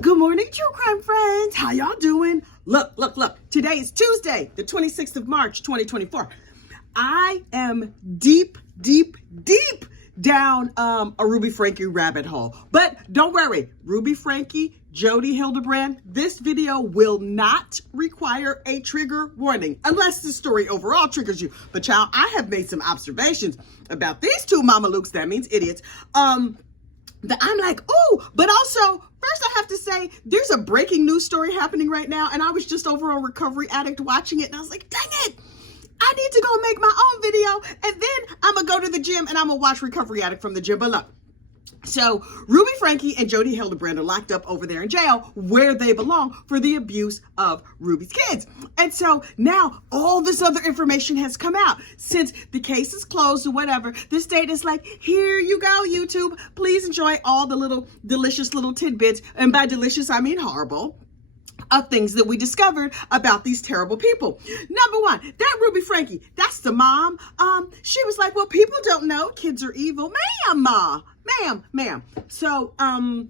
Good morning, true crime friends. How y'all doing? Look. Today is Tuesday, the 26th of March, 2024. I am deep down a Ruby Franke rabbit hole. But don't worry, Ruby Franke, Jodi Hildebrand, this video will not require a trigger warning unless the story overall triggers you. But child, I have made some observations about these two Mama Lukes, that means idiots, that I'm like, ooh, but also, first I have to say, there's a breaking news story happening right now, and I was just over on Recovery Addict watching it, and I was like, dang it, I need to go make my own video, and then I'm gonna go to the gym, and I'm gonna watch Recovery Addict from the gym. But look, so Ruby Franke and Jodi Hildebrand are locked up over there in jail where they belong for the abuse of Ruby's kids. And so now all this other information has come out. Since the case is closed or whatever, the state is like, here you go, YouTube. Please enjoy all the little delicious little tidbits. And by delicious, I mean horrible. Of things that we discovered about these terrible people. Number one, that Ruby Franke, that's the mom. She was like, well, people don't know kids are evil. Ma'am, ma, ma'am. So, I'm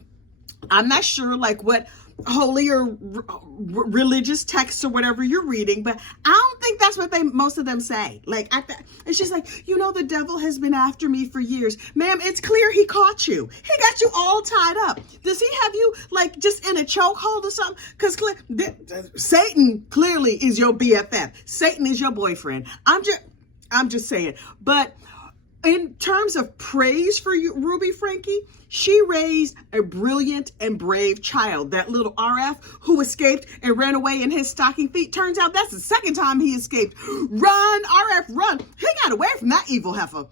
not sure like what holy or religious texts or whatever you're reading, but I don't think that's what most of them say. Like, and she's like, you know, the devil has been after me for years. Ma'am, it's clear he caught you. He got you all tied up. Does he have you like just in a chokehold or something? Because Satan clearly is your BFF. Satan is your boyfriend. I'm just saying. But in terms of praise for you, Ruby Franke, she raised a brilliant and brave child. That little RF who escaped and ran away in his stocking feet. Turns out that's the second time he escaped. Run, RF, run. He got away from that evil heifer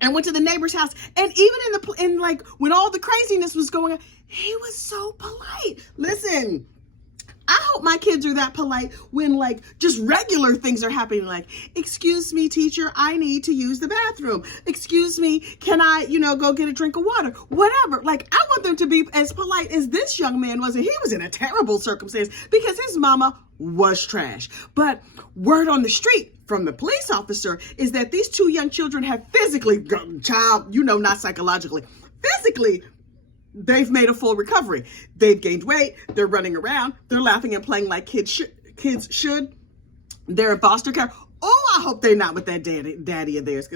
and went to the neighbor's house. And even in like when all the craziness was going on, he was so polite. Listen, I hope my kids are that polite when like just regular things are happening. Like, excuse me, teacher, I need to use the bathroom. Excuse me, can I, go get a drink of water? Whatever. Like, I want them to be as polite as this young man was. And he was in a terrible circumstance because his mama was trash. But word on the street from the police officer is that these two young children have physically, not psychologically, physically, they've made a full recovery. They've gained weight. They're running around. They're laughing and playing like kids should. They're in foster care. Oh, I hope they're not with that daddy of theirs.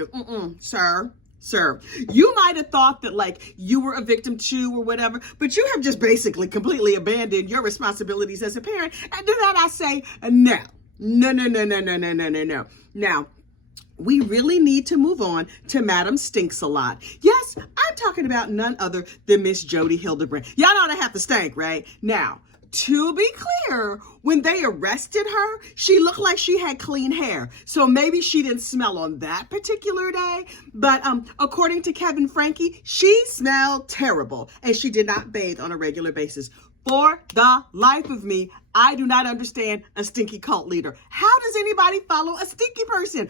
Sir, you might have thought that like you were a victim too or whatever, but you have just basically completely abandoned your responsibilities as a parent. And to that I say, no. Now, we really need to move on to Madam Stinks a lot. Yes, I'm talking about none other than Miss Jodi Hildebrand. Y'all know I have to stink, right? Now, to be clear, when they arrested her, she looked like she had clean hair. So maybe she didn't smell on that particular day. But according to Kevin Franke, she smelled terrible and she did not bathe on a regular basis. For the life of me, I do not understand a stinky cult leader. How does anybody follow a stinky person?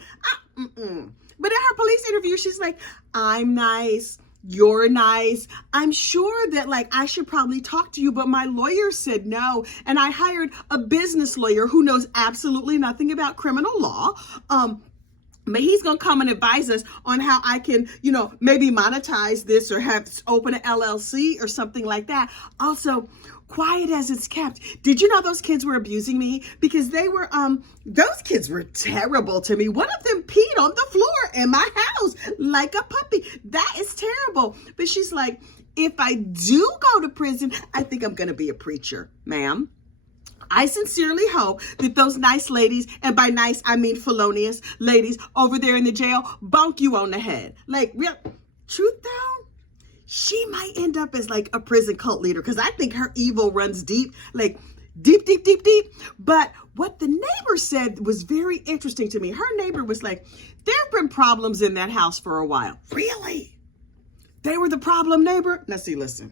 But in her police interview, she's like, I'm nice. You're nice. I'm sure that like I should probably talk to you, but my lawyer said no. And I hired a business lawyer who knows absolutely nothing about criminal law. But he's going to come and advise us on how I can, maybe monetize this or open an LLC or something like that. Also, quiet as it's kept. Did you know those kids were abusing me? Because those kids were terrible to me. One of them peed on the floor in my house like a puppy. That is terrible. But she's like, if I do go to prison, I think I'm going to be a preacher, ma'am. I sincerely hope that those nice ladies, and by nice, I mean felonious ladies over there in the jail, bonk you on the head. Like, real truth though, she might end up as like a prison cult leader because I think her evil runs deep, like deep. But what the neighbor said was very interesting to me. Her neighbor was like, there have been problems in that house for a while. Really? They were the problem neighbor? Now see, listen.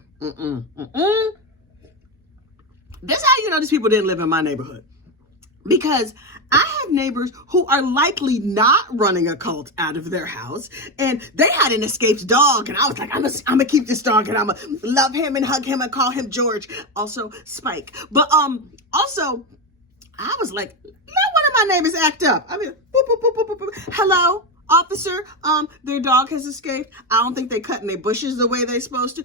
This is how you know these people didn't live in my neighborhood. Because I have neighbors who are likely not running a cult out of their house. And they had an escaped dog. And I was like, I'm going to keep this dog and I'm going to love him and hug him and call him George. Also Spike. But also, I was like, let one of my neighbors act up. I mean, boop, boop, boop, boop, boop, boop. Hello? Officer, their dog has escaped. I don't think they cutting their bushes the way they're supposed to.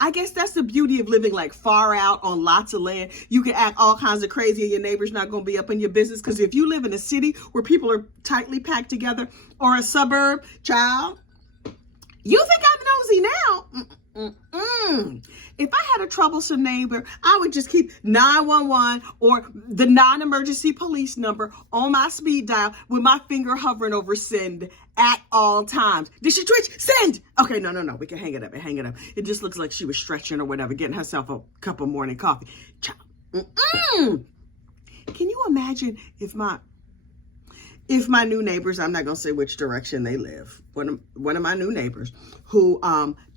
I guess that's the beauty of living like far out on lots of land. You can act all kinds of crazy and your neighbor's not going to be up in your business. Because if you live in a city where people are tightly packed together, or a suburb, child, you think I'm nosy now? If I had a troublesome neighbor, I would just keep 911 or the non-emergency police number on my speed dial with my finger hovering over send at all times. Did she twitch? Send! Okay, no. We can hang it up. It just looks like she was stretching or whatever, getting herself a cup of morning coffee. Child. Can you imagine if my new neighbors, I'm not going to say which direction they live, one of my new neighbors who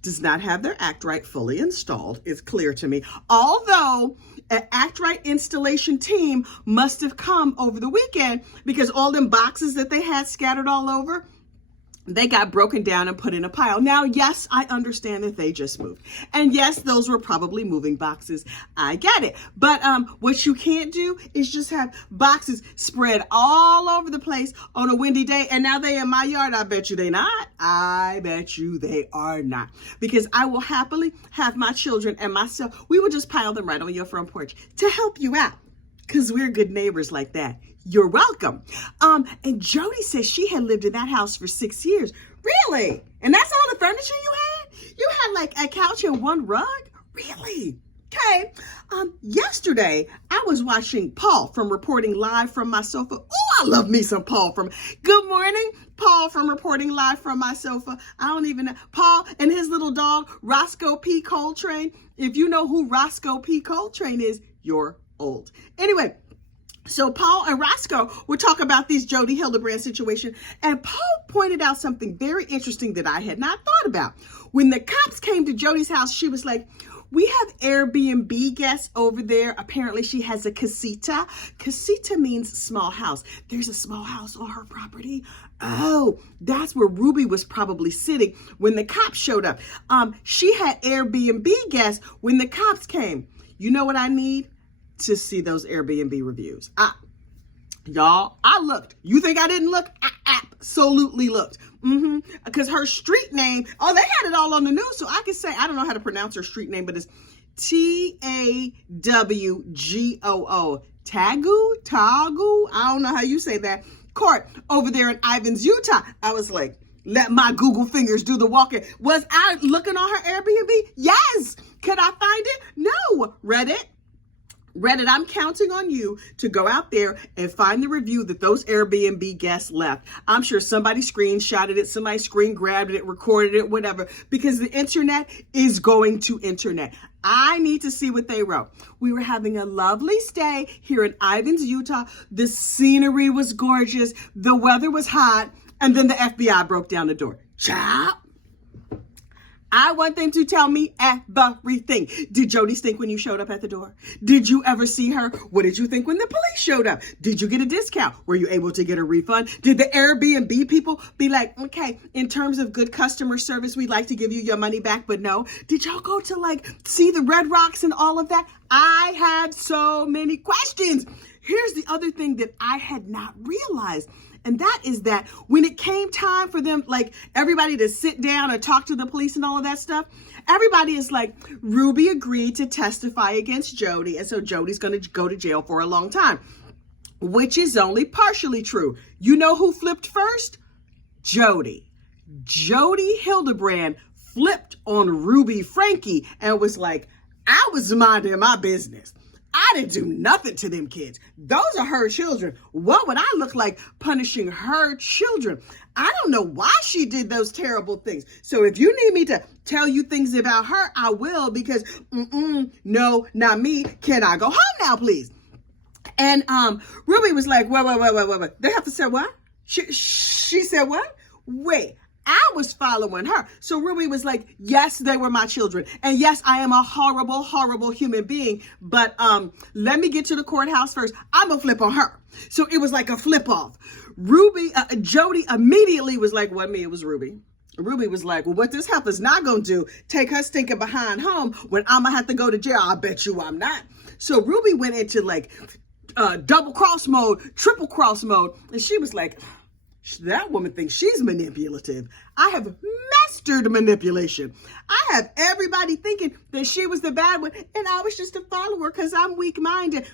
does not have their Act Right fully installed, is clear to me. Although an Act Right installation team must have come over the weekend because all them boxes that they had scattered all over, they got broken down and put in a pile. Now, yes, I understand that they just moved. And yes, those were probably moving boxes. I get it. But what you can't do is just have boxes spread all over the place on a windy day. And now they in my yard. I bet you they not. I bet you they are not. Because I will happily have my children and myself, we will just pile them right on your front porch to help you out. Because we're good neighbors like that. You're welcome. And Jody says she had lived in that house for 6 years. Really? And that's all the furniture you had? You had like a couch and one rug? Really? Okay. Yesterday, I was watching Paul from Reporting Live from My Sofa. Oh, I love me some Paul from... Good morning, Paul from Reporting Live from My Sofa. I don't even know. Paul and his little dog, Roscoe P. Coltrane. If you know who Roscoe P. Coltrane is, you're old. Anyway, so Paul and Roscoe would talk about this Jodi Hildebrand situation, and Paul pointed out something very interesting that I had not thought about. When the cops came to Jodi's house, she was like, we have Airbnb guests over there. Apparently she has a casita. Casita means small house. There's a small house on her property. Oh, that's where Ruby was probably sitting when the cops showed up. She had Airbnb guests when the cops came. You know what I need? To see those Airbnb reviews. Y'all, I looked. You think I didn't look? I absolutely looked. Because her street name, they had it all on the news, so I could say, I don't know how to pronounce her street name, but it's Tawgoo. Tagu? I don't know how you say that. Court over there in Ivins, Utah. I was like, let my Google fingers do the walking. Was I looking on her Airbnb? Yes. Could I find it? No. Reddit, I'm counting on you to go out there and find the review that those Airbnb guests left. I'm sure somebody screenshotted it, somebody screen grabbed it, recorded it, whatever, because the internet is going to internet. I need to see what they wrote. We were having a lovely stay here in Ivins, Utah. The scenery was gorgeous. The weather was hot. And then the FBI broke down the door. Child. I want them to tell me everything. Did Jody stink when you showed up at the door? Did you ever see her? What did you think when the police showed up? Did you get a discount? Were you able to get a refund? Did the Airbnb people be like, okay, in terms of good customer service, we'd like to give you your money back, but no? Did y'all go to like see the Red Rocks and all of that? I had so many questions. Here's the other thing that I had not realized. And that is that when it came time for them, like everybody to sit down and talk to the police and all of that stuff, everybody is like, Ruby agreed to testify against Jody. And so Jody's going to go to jail for a long time, which is only partially true. You know who flipped first? Jody. Jodi Hildebrand flipped on Ruby Franke and was like, I was minding my business. I didn't do nothing to them kids. Those are her children. What would I look like punishing her children? I don't know why she did those terrible things. So if you need me to tell you things about her, I will, because no, not me. Can I go home now, please? And Ruby was like, wait. They have to say what? She said what? Wait. I was following her. So Ruby was like, yes, they were my children. And yes, I am a horrible, horrible human being. But let me get to the courthouse first. I'm going to flip on her. So it was like a flip off. Jody immediately was like, what me? It was Ruby. Ruby was like, well, what this heifer's not going to do, take her stinking behind home when I'm going to have to go to jail. I bet you I'm not. So Ruby went into like double cross mode, triple cross mode. And she was like, that woman thinks she's manipulative. I have mastered manipulation. I have everybody thinking that she was the bad one, and I was just a follower because I'm weak-minded.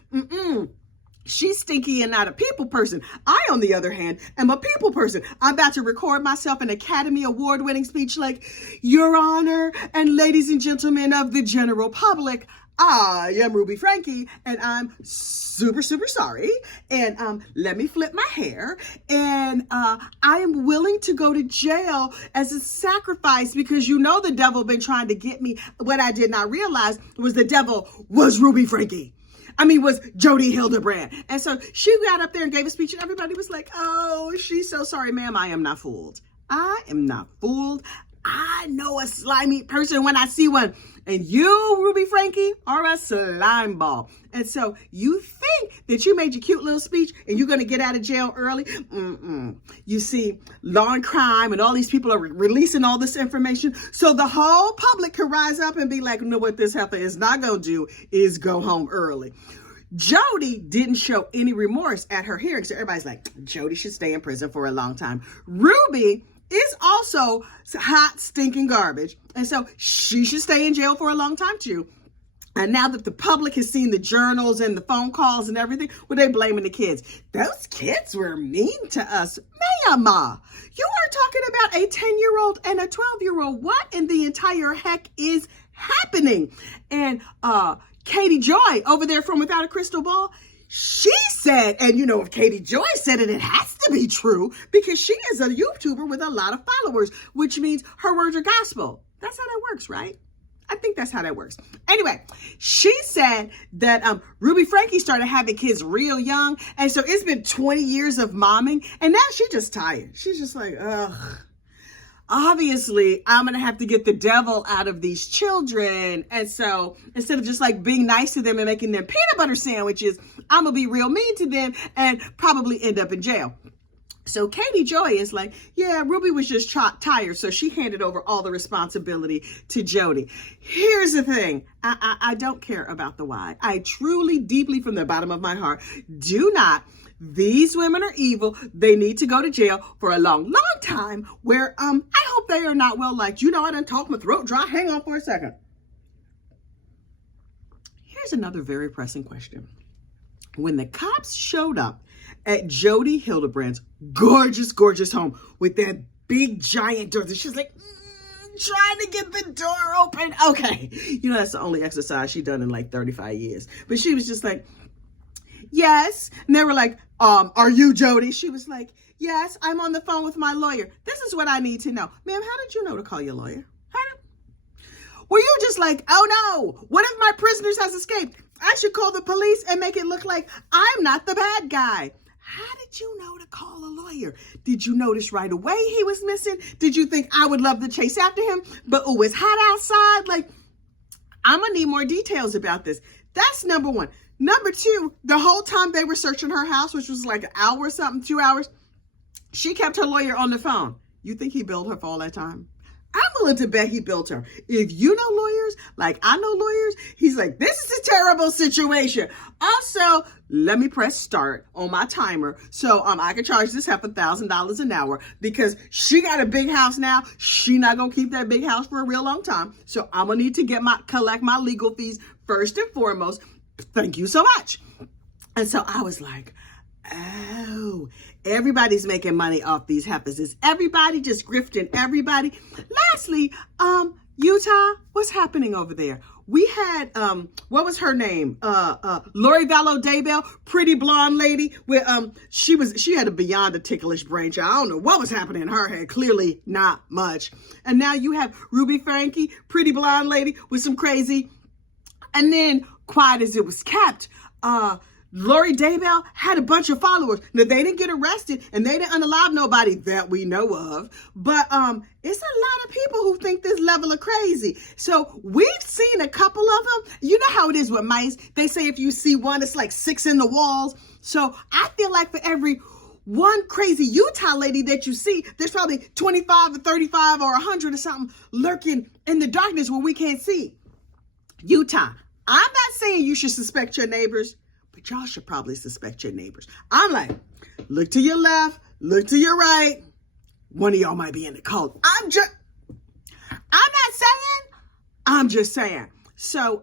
She's stinky and not a people person. I, on the other hand, am a people person. I'm about to record myself an Academy Award-winning speech like, Your Honor and ladies and gentlemen of the general public, I am Ruby Franke, and I'm super, super sorry. And let me flip my hair. And I am willing to go to jail as a sacrifice because you know the devil been trying to get me. What I did not realize was the devil was Ruby Franke. Was Jodi Hildebrand. And so she got up there and gave a speech and everybody was like, oh, she's so sorry, ma'am. I am not fooled. I am not fooled. I know a slimy person when I see one. And you, Ruby Franke, are a slime ball. And so you think that you made your cute little speech and you're going to get out of jail early? You see, law and crime and all these people are releasing all this information. So the whole public can rise up and be like, you know what this heifer is not going to do is go home early. Jody didn't show any remorse at her hearing. So everybody's like, Jody should stay in prison for a long time. Ruby is also hot, stinking garbage. And so she should stay in jail for a long time too. And now that the public has seen the journals and the phone calls and everything, well, they blaming the kids. Those kids were mean to us. Ma'am, you are talking about a 10-year-old and a 12-year-old. What in the entire heck is happening? And Katie Joy over there from Without a Crystal Ball, she said, and if Katie Joy said it, it has to be true because she is a YouTuber with a lot of followers, which means her words are gospel. That's how that works, right? I think that's how that works. Anyway, she said that Ruby Franke started having kids real young. And so it's been 20 years of momming. And now she's just tired. She's just like, ugh. Obviously, I'm going to have to get the devil out of these children. And so instead of just like being nice to them and making them peanut butter sandwiches, I'm going to be real mean to them and probably end up in jail. So Katie Joy is like, yeah, Ruby was just tired. So she handed over all the responsibility to Jody. Here's the thing. I don't care about the why. I truly, deeply from the bottom of my heart, do not. These women are evil. They need to go to jail for a long, long time where I hope they are not well liked. I done talked my throat dry. Hang on for a second. Here's another very pressing question. When the cops showed up at Jodi Hildebrand's gorgeous, gorgeous home with that big giant door, she's like, trying to get the door open. Okay. That's the only exercise she done in like 35 years. But she was just like, yes. And they were like, are you Jody? She was like, yes, I'm on the phone with my lawyer. This is what I need to know. Ma'am, how did you know to call your lawyer? Were you just like, oh no, what if my prisoners has escaped? I should call the police and make it look like I'm not the bad guy. How did you know to call a lawyer? Did you notice right away he was missing? Did you think I would love to chase after him? But it's hot outside. Like, I'm going to need more details about this. That's number one. Number two, the whole time they were searching her house, which was like an hour or something, 2 hours, she kept her lawyer on the phone. You think he billed her for all that time? I'm willing to bet he built her. If you know lawyers, like I know lawyers, he's like, this is a terrible situation. Also, let me press start on my timer so I can charge this heifer $1,000 an hour because she got a big house now. She not gonna keep that big house for a real long time. So I'm gonna need to collect my legal fees first and foremost. Thank you so much. And so I was like, oh, everybody's making money off these heifers. Is everybody just grifting everybody? Lastly, Utah, what's happening over there? We had, what was her name? Lori Vallow Daybell, pretty blonde lady with, she had a beyond a ticklish brain child. I don't know what was happening in her head. Clearly not much. And now you have Ruby Franke, pretty blonde lady with some crazy, and then quiet as it was kept, Lori Daybell had a bunch of followers. Now, they didn't get arrested and they didn't unalive nobody that we know of. But it's a lot of people who think this level of crazy. So we've seen a couple of them. You know how it is with mice. They say if you see one, it's like 6 in the walls. So I feel like for every one crazy Utah lady that you see, there's probably 25 or 35 or 100 or something lurking in the darkness where we can't see. Utah, I'm not saying you should suspect your neighbors, but y'all should probably suspect your neighbors. I'm like, look to your left, look to your right. One of y'all might be in the cult. I'm not saying, I'm just saying. So,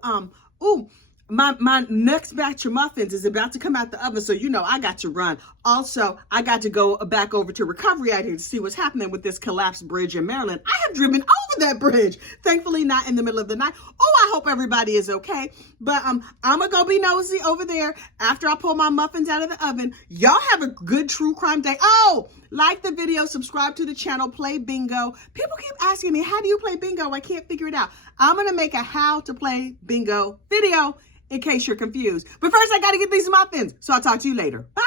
my next batch of muffins is about to come out the oven, so you know I got to run. Also, I got to go back over to Recovery Aid to see what's happening with this collapsed bridge in Maryland. I have driven over that bridge, thankfully not in the middle of the night. Oh, I hope everybody is okay. But I'm gonna go be nosy over there after I pull my muffins out of the oven. Y'all have a good true crime day. Oh, like the video, subscribe to the channel, play bingo. People keep asking me, how do you play bingo? I can't figure it out. I'm gonna make a how to play bingo video in case you're confused. But first, I gotta get these muffins. So I'll talk to you later. Bye.